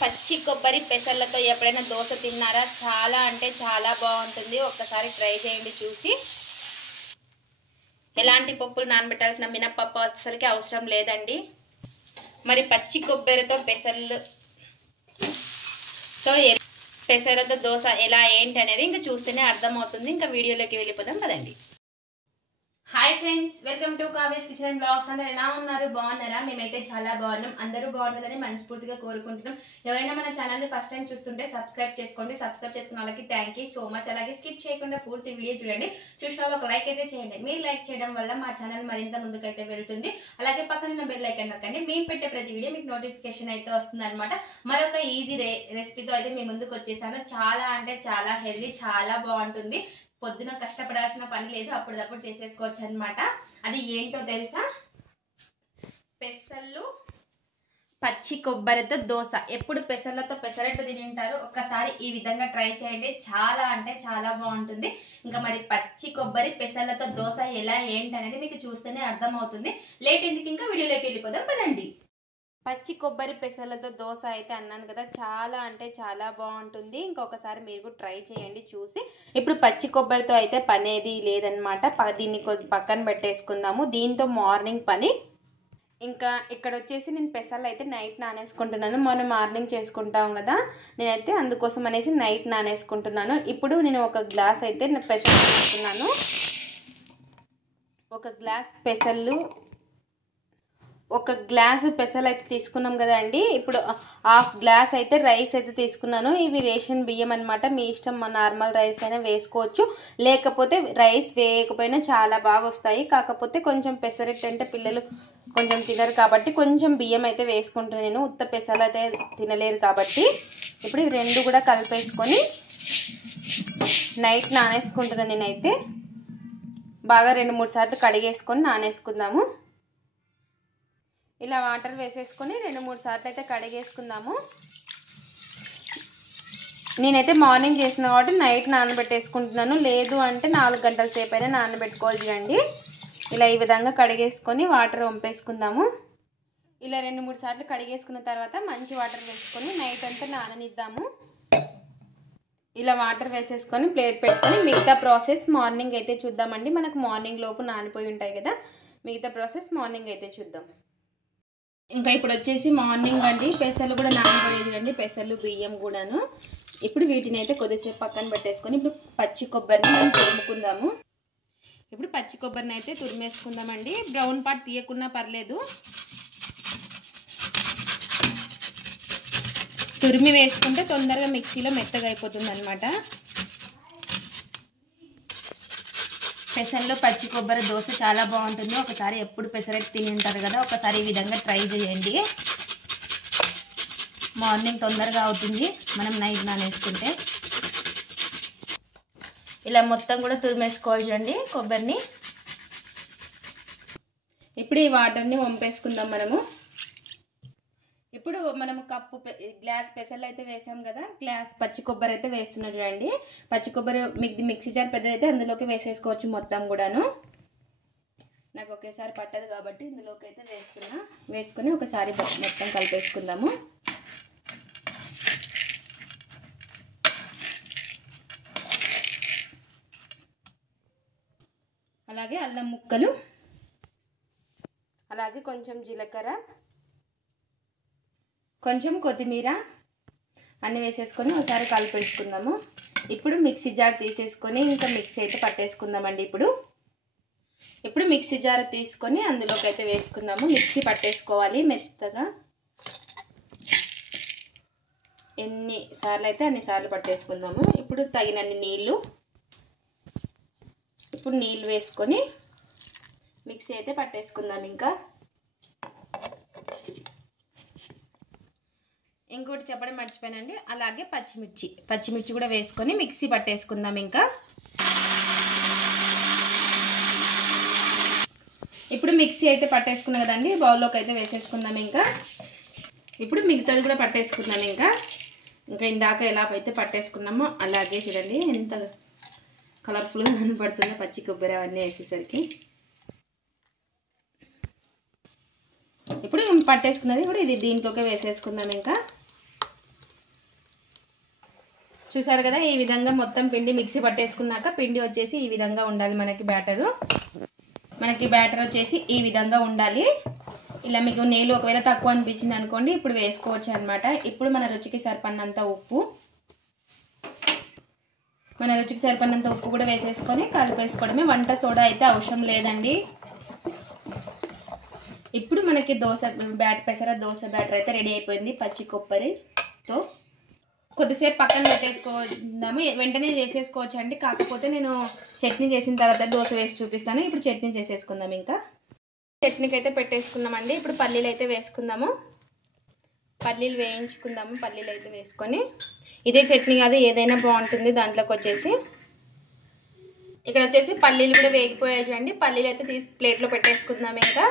పచ్చి కొబ్బరి పెసర్లతో ఎప్పుడైనా దోశ తిన్నారా? చాలా అంటే చాలా బాగుంటుంది. ఒక్కసారి ట్రై చేయండి చూసి. ఎలాంటి పప్పులు నానబెట్టాల్సిన మినపప్పు అసలుకి అవసరం లేదండి. మరి పచ్చి కొబ్బరితో పెసరతో దోశ ఎలా ఏంటి అనేది ఇంకా చూస్తేనే అర్థమవుతుంది. ఇంకా వీడియోలోకి వెళ్ళిపోదాం కదండి. Hi friends, welcome to Kavya's kitchen and blogs. అందరూ ఎలా ఉన్నారు? బాగున్నారా? మేమైతే చాలా బాగున్నాం. అందరూ బాగుంటుందని మనస్ఫూర్తిగా కోరుకుంటున్నాం. ఎవరైనా మన ఛానల్ని ఫస్ట్ టైం చూస్తుంటే సబ్స్క్రైబ్ చేసుకోండి. సబ్స్క్రైబ్ చేసుకున్న వాళ్ళకి థ్యాంక్ యూ సో మచ్. అలాగే స్కిప్ చేయకుండా పూర్తి వీడియో చూడండి. చూసిన వాళ్ళు ఒక లైక్ అయితే చేయండి. మీరు లైక్ చేయడం వల్ల మా ఛానల్ మరింత ముందుకైతే వెళ్తుంది. అలాగే పక్కన బెల్ ఐకాన్ నొక్కండి. మేము పెట్టే ప్రతి వీడియో మీకు నోటిఫికేషన్ అయితే వస్తుంది అనమాట. మరొక ఈజీ రెసిపీతో అయితే మీ ముందుకు వచ్చేసాను. చాలా అంటే చాలా హెల్దీ, చాలా బాగుంటుంది. పొద్దున కష్టపడాల్సిన పని లేదు, అప్పటిదప్పుడు చేసేసుకోవచ్చు అనమాట. అది ఏంటో తెలుసా? పెసర్లు పచ్చి కొబ్బరితో దోశ. ఎప్పుడు పెసర్లతో పెసరట్టు తింటారు, ఒక్కసారి ఈ విధంగా ట్రై చేయండి. చాలా అంటే చాలా బాగుంటుంది. ఇంకా మరి పచ్చి కొబ్బరి పెసర్లతో దోశ ఎలా ఏంటి అనేది మీకు చూస్తేనే అర్థమవుతుంది. లేట్ ఎందుకు, ఇంకా వీడియోలోకి వెళ్ళిపోదాం పదండి. పచ్చి కొబ్బరి పెసర్లతో దోశ అయితే అన్నాను కదా, చాలా అంటే చాలా బాగుంటుంది. ఇంకొకసారి మీరు కూడా ట్రై చేయండి చూసి. ఇప్పుడు పచ్చి కొబ్బరితో అయితే పనేది లేదనమాట. దీన్ని పక్కన పెట్టేసుకుందాము. దీంతో మార్నింగ్ పని. ఇంకా ఇక్కడ వచ్చేసి నేను పెసర్లు అయితే నైట్ నానేసుకుంటున్నాను. మనం మార్నింగ్ చేసుకుంటాం కదా, నేనైతే అందుకోసం అనేసి నైట్ నానేసుకుంటున్నాను. ఇప్పుడు నేను ఒక గ్లాస్ అయితే పెసర్లు తీసుకున్నాను. ఒక గ్లాసు పెసలు అయితే తీసుకున్నాం కదా అండి. ఇప్పుడు హాఫ్ గ్లాస్ అయితే రైస్ అయితే తీసుకున్నాను. ఇవి రేషన్ బియ్యం అనమాట. మీ ఇష్టం, నార్మల్ రైస్ అయినా వేసుకోవచ్చు, లేకపోతే రైస్ వేయకపోయినా చాలా బాగా వస్తాయి. కాకపోతే కొంచెం పెసరట్టు అంటే పిల్లలు కొంచెం తినరు కాబట్టి కొంచెం బియ్యం అయితే వేసుకుంటున్నాను. నేను ఉత్త పెసలు అయితే తినలేరు కాబట్టి ఇప్పుడు ఇవి రెండు కూడా కలిపేసుకొని నైట్ నానేసుకుంటున్నాను. నేనైతే బాగా 2-3 సార్లు కడిగేసుకొని నానేసుకుందాము. ఇలా వాటర్ వేసేసుకొని 2-3 సార్లు అయితే కడిగేసుకుందాము. నేనైతే మార్నింగ్ చేసిన కాబట్టి నైట్ నానబెట్టేసుకుంటున్నాను. లేదు అంటే 4 గంటల సేపు అయినా నానబెట్టుకోవాలి చూడండి. ఇలా ఈ విధంగా కడిగేసుకొని వాటర్ వంపేసుకుందాము. ఇలా 2-3 సార్లు కడిగేసుకున్న తర్వాత మంచి వాటర్ వేసుకొని నైట్ అంతా నాననిద్దాము. ఇలా వాటర్ వేసేసుకొని ప్లేట్ పెట్టుకొని మిగతా ప్రాసెస్ మార్నింగ్ అయితే చూద్దామండి. మనకు మార్నింగ్ లోపు నానిపోయి ఉంటాయి కదా, మిగతా ప్రాసెస్ మార్నింగ్ అయితే చూద్దాం. ఇంకా ఇప్పుడు వచ్చేసి మార్నింగ్ అండి. పెసలు కూడా నానిపోయేది చూడండి, పెసలు బియ్యం కూడాను. ఇప్పుడు వీటిని అయితే కొద్దిసేపు పక్కన పెట్టేసుకొని ఇప్పుడు పచ్చి కొబ్బరిని మనం తురుముకుందాము. ఇప్పుడు పచ్చి కొబ్బరిని అయితే తురిమేసుకుందామండి. బ్రౌన్ పార్ట్ తీయకున్నా పర్లేదు, తురిమి వేసుకుంటే తొందరగా మిక్సీలో మెత్తగా అయిపోతుంది అనమాట. పెసర్లో పచ్చి కొబ్బరి దోశ చాలా బాగుంటుంది. ఒకసారి ఎప్పుడు పెసరట్టు తిని ఉంటారు కదా, ఒకసారి ఈ విధంగా ట్రై చేయండి. మార్నింగ్ తొందరగా అవుతుంది మనం నైట్ నానేసుకుంటే. ఇలా మొత్తం కూడా తురిమేసుకోవాలి చూడండి కొబ్బరిని. ఇప్పుడు ఈ వాటర్ని వంపేసుకుందాం మనము. ఇప్పుడు మనం గ్లాస్ పెసర్లు అయితే వేసాం కదా, గ్లాస్ పచ్చి కొబ్బరి అయితే వేస్తున్నాం చూడండి. పచ్చి కొబ్బరి మిక్సీ జార్ పెద్దది అయితే అందులోకి వేసేసుకోవచ్చు మొత్తం కూడాను. నాకు ఒకేసారి పట్టదు కాబట్టి ఇందులోకి అయితే వేసుకొని ఒకసారి మొత్తం కలిపేసుకుందాము. అలాగే అల్లం ముక్కలు, అలాగే కొంచెం జీలకర్ర, కొంచెం కొత్తిమీర అన్నీ వేసేసుకొని ఒకసారి కలిపేసుకుందాము. ఇప్పుడు మిక్సీ జార్ తీసేసుకొని ఇంకా మిక్సీ అయితే పట్టేసుకుందామండి. ఇప్పుడు మిక్సీ జార్ తీసుకొని అందులోకి అయితే వేసుకుందాము. మిక్సీ పట్టేసుకోవాలి మెత్తగా. ఎన్నిసార్లు అయితే అన్నిసార్లు పట్టేసుకుందాము. ఇప్పుడు తగినన్ని నీళ్ళు, ఇప్పుడు నీళ్ళు వేసుకొని మిక్సీ అయితే పట్టేసుకుందాం. ఇంకా ఇంకోటి చెప్పడం మర్చిపోయానండి, అలాగే పచ్చిమిర్చి కూడా వేసుకొని మిక్సీ పట్టేసుకుందాం. ఇంకా ఇప్పుడు మిక్సీ అయితే పట్టేసుకున్నాం కదండి, బౌల్లోకి అయితే వేసేసుకుందాం. ఇంకా ఇప్పుడు మిగతాది కూడా పట్టేసుకుందాం. ఇంకా ఇందాక ఎలా అయితే పట్టేసుకున్నామో అలాగే చూడండి ఎంత కలర్ఫుల్గా కనపడుతుందో పచ్చి కొబ్బరి అవన్నీ వేసేసరికి. ఇప్పుడు పట్టేసుకున్నది కూడా ఇది దీంట్లోకి వేసేసుకుందాం. ఇంకా చూసారు కదా, ఈ విధంగా మొత్తం పిండి మిక్సీ పట్టేసుకున్నాక పిండి వచ్చేసి ఈ విధంగా ఉండాలి. మనకి బ్యాటర్ వచ్చేసి ఈ విధంగా ఉండాలి. ఇలా మీకు నీళ్ళు ఒకవేళ తక్కువ అనిపించింది అనుకోండి, ఇప్పుడు వేసుకోవచ్చు అనమాట. ఇప్పుడు మన రుచికి సరిపడినంత ఉప్పు కూడా వేసేసుకొని కలిపేసుకోవడమే. వంట సోడా అయితే అవసరం లేదండి. ఇప్పుడు మనకి పెసర దోశ బ్యాటర్ అయితే రెడీ అయిపోయింది. పచ్చి కొబ్బరితో కొద్దిసేపు పక్కన పెట్టేసుకుందాము. వెంటనే చేసేసుకోవచ్చు అండి. కాకపోతే నేను చట్నీ చేసిన తర్వాత దోశ వేసి చూపిస్తాను. ఇప్పుడు చట్నీ చేసేసుకుందాం. ఇంకా చట్నీకి అయితే పెట్టేసుకున్నామండి. ఇప్పుడు పల్లీలు అయితే వేసుకుందాము. పల్లీలు వేయించుకుందాము. పల్లీలు అయితే వేసుకొని, ఇదే చట్నీ కాదు ఏదైనా బాగుంటుంది దాంట్లోకి వచ్చేసి. ఇక్కడ వచ్చేసి పల్లీలు కూడా వేగిపోయాయి చూడండి. పల్లీలు అయితే తీసి ప్లేట్లో పెట్టేసుకుందాం. ఇంకా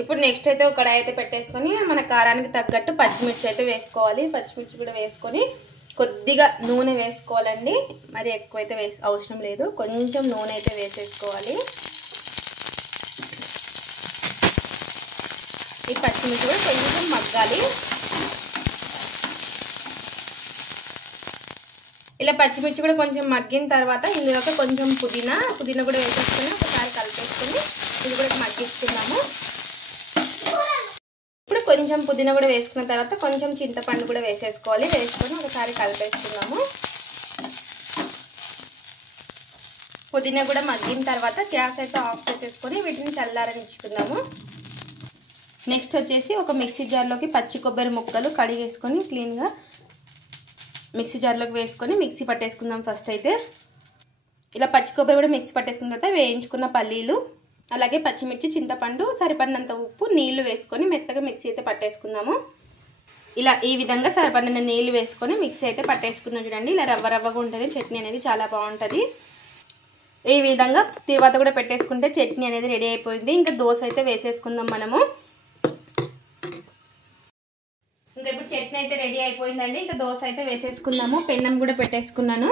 ఇప్పుడు నెక్స్ట్ అయితే ఒక కడాయి అయితే పెట్టేసుకొని మన కారానికి తగ్గట్టు పచ్చిమిర్చి అయితే వేసుకోవాలి. పచ్చిమిర్చి కూడా వేసుకొని కొద్దిగా నూనె వేసుకోవాలండి. మరి ఎక్కువైతే అవసరం లేదు. కొంచెం నూనె అయితే వేసేసుకోవాలి. ఈ పచ్చిమిర్చి కూడా కొంచెం మగ్గాలి. ఇలా పచ్చిమిర్చి కూడా కొంచెం మగ్గిన తర్వాత ఇందులోకి కొంచెం పుదీనా కూడా వేసేసుకొని ఒకసారి కలిపేసుకొని ఇది కూడా మగ్గిస్తున్నాము. ఇప్పుడు కొంచెం పుదీనా కూడా వేసుకున్న తర్వాత కొంచెం చింతపండు కూడా వేసేసుకోవాలి. వేసుకొని ఒకసారి కలిపేసుకున్నాము. పుదీనా కూడా మగ్గిన తర్వాత గ్యాస్ అయితే ఆఫ్ చేసేసుకొని వీటిని చల్లారనిచ్చుకుందాము. నెక్స్ట్ వచ్చేసి ఒక మిక్సీ జార్లోకి పచ్చి కొబ్బరి ముక్కలు కడిగేసుకొని క్లీన్గా మిక్సీ జార్లోకి వేసుకొని మిక్సీ పట్టేసుకుందాం. ఫస్ట్ అయితే ఇలా పచ్చి కొబ్బరి కూడా మిక్సీ పట్టేసుకున్న తర్వాత వేయించుకున్న పల్లీలు, అలాగే పచ్చిమిర్చి, చింతపండు, సరిపడినంత ఉప్పు, నీళ్లు వేసుకొని మెత్తగా మిక్సీ అయితే పట్టేసుకుందాము. ఇలా ఈ విధంగా సరిపడిన నీళ్లు వేసుకొని మిక్సీ అయితే పట్టేసుకున్నాం చూడండి. ఇలా రవ్వగా ఉంటేనే చట్నీ అనేది చాలా బాగుంటుంది. ఈ విధంగా తర్వాత కూడా పెట్టేసుకుంటే చట్నీ అనేది రెడీ అయిపోయింది. ఇంకా దోశ అయితే వేసేసుకుందాం మనము. ఇంకా ఇప్పుడు చట్నీ అయితే రెడీ అయిపోయిందండి. ఇంకా దోశ అయితే వేసేసుకుందాము. పెన్నం కూడా పెట్టేసుకున్నాను.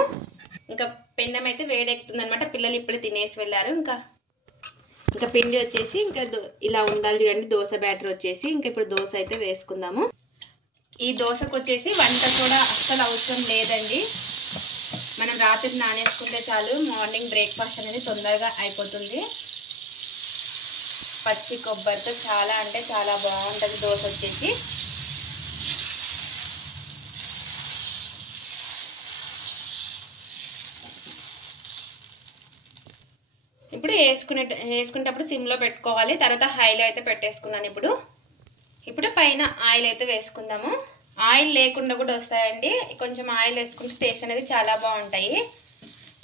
ఇంకా పెన్నం అయితే వేడెక్కుతుంది అనమాట. పిల్లలు ఇప్పుడే తినేసి వెళ్ళారు. ఇంకా పిండి వచ్చేసి ఇంకా ఇలా ఉండాలి చూడండి. దోశ బ్యాటర్ వచ్చేసి ఇంకా ఇప్పుడు దోశ అయితే వేసుకుందాము. ఈ దోశకు వచ్చేసి వంట కూడా అస్సలు అవసరం లేదండి. మనం రాత్రి నానేసుకుంటే చాలు, మార్నింగ్ బ్రేక్ఫాస్ట్ అనేది తొందరగా అయిపోతుంది. పచ్చి కొబ్బరితో చాలా అంటే చాలా బాగుంటుంది దోశ వచ్చేసి. ఇప్పుడు వేసుకునేటప్పుడు సిమ్లో పెట్టుకోవాలి. తర్వాత హైలో అయితే పెట్టేసుకున్నాను. ఇప్పుడు పైన ఆయిల్ అయితే వేసుకుందాము. ఆయిల్ లేకుండా కూడా వస్తాయండి. కొంచెం ఆయిల్ వేసుకుంటే టేస్ట్ అనేది చాలా బాగుంటాయి.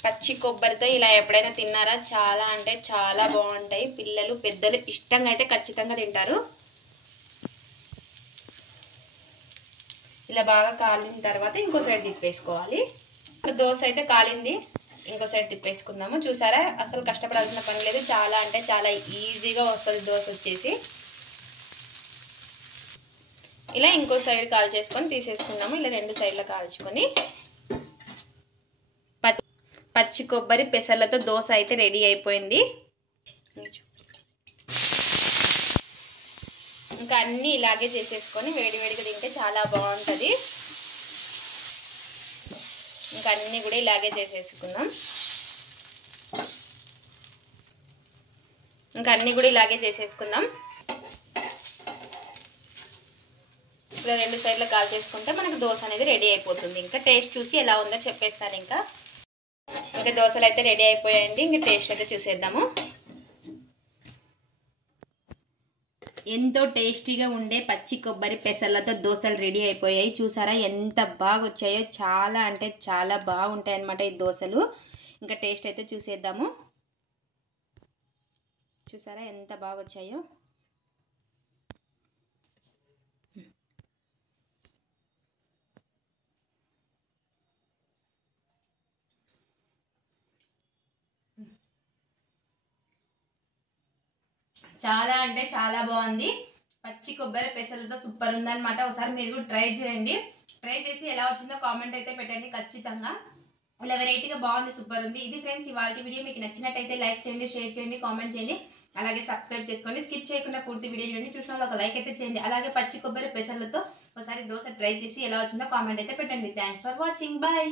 పచ్చి కొబ్బరితో ఇలా ఎప్పుడైనా తిన్నారా? చాలా అంటే చాలా బాగుంటాయి. పిల్లలు పెద్దలు ఇష్టంగా అయితే ఖచ్చితంగా తింటారు. ఇలా బాగా కాలిన తర్వాత ఇంకో సైడ్ తిప్పేసుకోవాలి. దోశ అయితే కాలింది. ఇంకో సైడ్ తిప్పేసుకుందాము. చూసారా, అసలు కష్టపడాల్సిన పని లేదు. చాలా అంటే చాలా ఈజీగా వస్తుంది దోశ వచ్చేసి. ఇలా ఇంకో సైడ్ కాల్చేసుకొని తీసేసుకుందాము. ఇలా రెండు సైడ్ల కాల్చుకొని పచ్చి కొబ్బరి పెసర్లతో దోశ అయితే రెడీ అయిపోయింది. ఇంకా అన్నీ ఇలాగే చేసేసుకొని వేడివేడిగా తింటే చాలా బాగుంటుంది. ఇంకా అన్నీ కూడా ఇలాగే చేసేసుకుందాం. ఇలా రెండు సైడ్లు కాల్ చేసుకుంటే మనకు దోశ అనేది రెడీ అయిపోతుంది. ఇంకా టేస్ట్ చూసి ఎలా ఉందో చెప్పేస్తాను. ఇంకా దోశలు అయితే రెడీ అయిపోయాయండి. ఇంకా టేస్ట్ అయితే చూసేద్దాము. ఎంతో టేస్టీగా ఉండే పచ్చి కొబ్బరి పెసర్లతో దోశలు రెడీ అయిపోయాయి. చూసారా ఎంత బాగా వచ్చాయో? చాలా అంటే చాలా బాగుంటాయి అన్నమాట ఈ దోశలు. ఇంకా టేస్ట్ అయితే చూసేద్దాము. చూసారా ఎంత బాగా వచ్చాయో? చాలా అంటే చాలా బాగుంది. పచ్చి కొబ్బరి పెసలతో సూపర్ ఉందన్నమాట. ఒకసారి మీరు కూడా ట్రై చేయండి. ట్రై చేసి ఎలా వచ్చిందో కామెంట్ అయితే పెట్టండి ఖచ్చితంగా. ఇలా వెరైటీగా బాగుంది, సూపర్ ఉంది. ఇది ఫ్రెండ్స్ ఇవాళ వీడియో. మీకు నచ్చినట్టయితే లైక్ చేయండి, షేర్ చేయండి, కామెంట్ చేయండి. అలాగే సబ్స్క్రైబ్ చేసుకోండి. స్కిప్ చేయకుండా పూర్తి వీడియో చూడండి. చూసిన వాళ్ళు ఒక లైక్ అయితే చేయండి. అలాగే పచ్చి కొబ్బరి పెసర్లతో ఒకసారి దోశ ట్రై చేసి ఎలా వచ్చిందో కామెంట్ అయితే పెట్టండి. Thanks for watching. బాయ్.